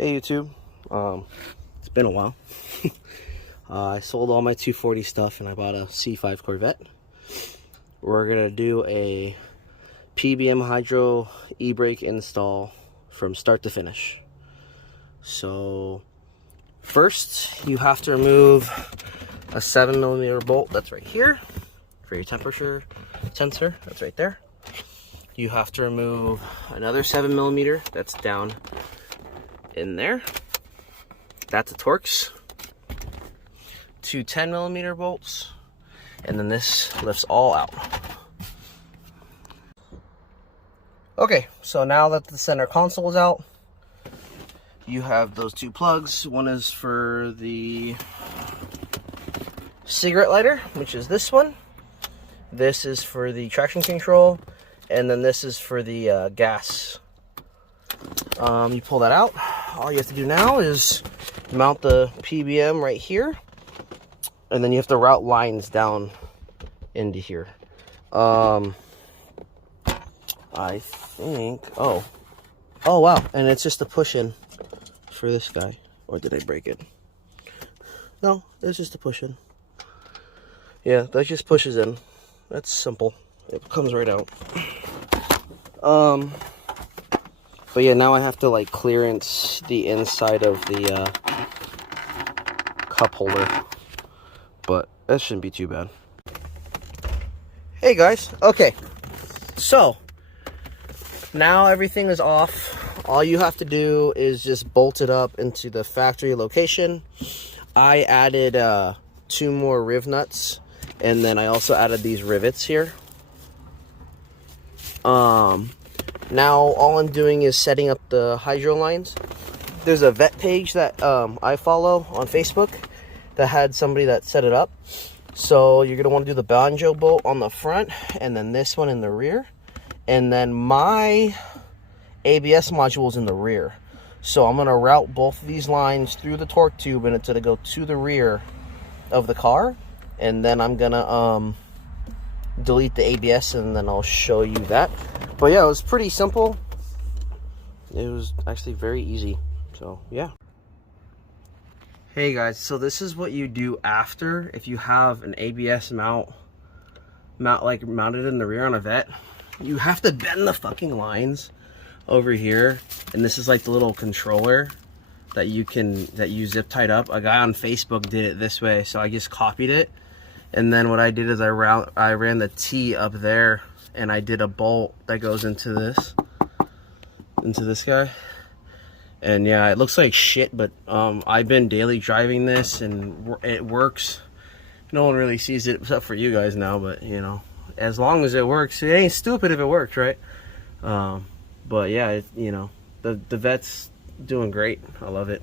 Hey YouTube, it's been a while. I sold all my 240 stuff and I bought a C5 Corvette. We're gonna do a PBM hydro e-brake install from start to finish. So first you have to remove a 7mm bolt that's right here for your temperature sensor. That's right there. You have to remove another 7mm that's down in there. That's the Torx. Two 10mm bolts, and then this lifts all out. Okay, so now that the center console is out, you have those two plugs. One is for the cigarette lighter, which is this one. This is for the traction control, and then this is for the gas. You pull that out. All you have to do now is mount the PBM right here, and then you have to route lines down into here. I think, oh wow, and it's just a push in for this guy. Or did I break it? No, it's just a push in. Yeah, that just pushes in. That's simple. It comes right out. But yeah, now I have to like clearance the inside of the cup holder, but that shouldn't be too bad. Hey guys, okay, so now everything is off. All you have to do is just bolt it up into the factory location. I added 2 more riv nuts, and then I also added these rivets here. Now all I'm doing is setting up the hydro lines. There's a vette page that I follow on Facebook that had somebody that set it up. So you're gonna want to do the banjo bolt on the front, and then this one in the rear, and then my ABS module is in the rear. So I'm gonna route both of these lines through the torque tube, and it's gonna go to the rear of the car, and then I'm gonna delete the ABS, and then I'll show you that. But yeah, it was pretty simple. It was actually very easy. So yeah. Hey guys, so this is what you do after if you have an ABS mount like mounted in the rear on a vette. You have to bend the fucking lines over here, and this is like the little controller that you zip tied up. A guy on Facebook did it this way, so I just copied it. And then what I did is I ran the T up there, and I did a bolt that goes into this guy. And yeah, it looks like shit, but I've been daily driving this and it works. No one really sees it except for you guys now, but you know, as long as it works, it ain't stupid if it works, right? But yeah, you know, the vette's doing great. I love it.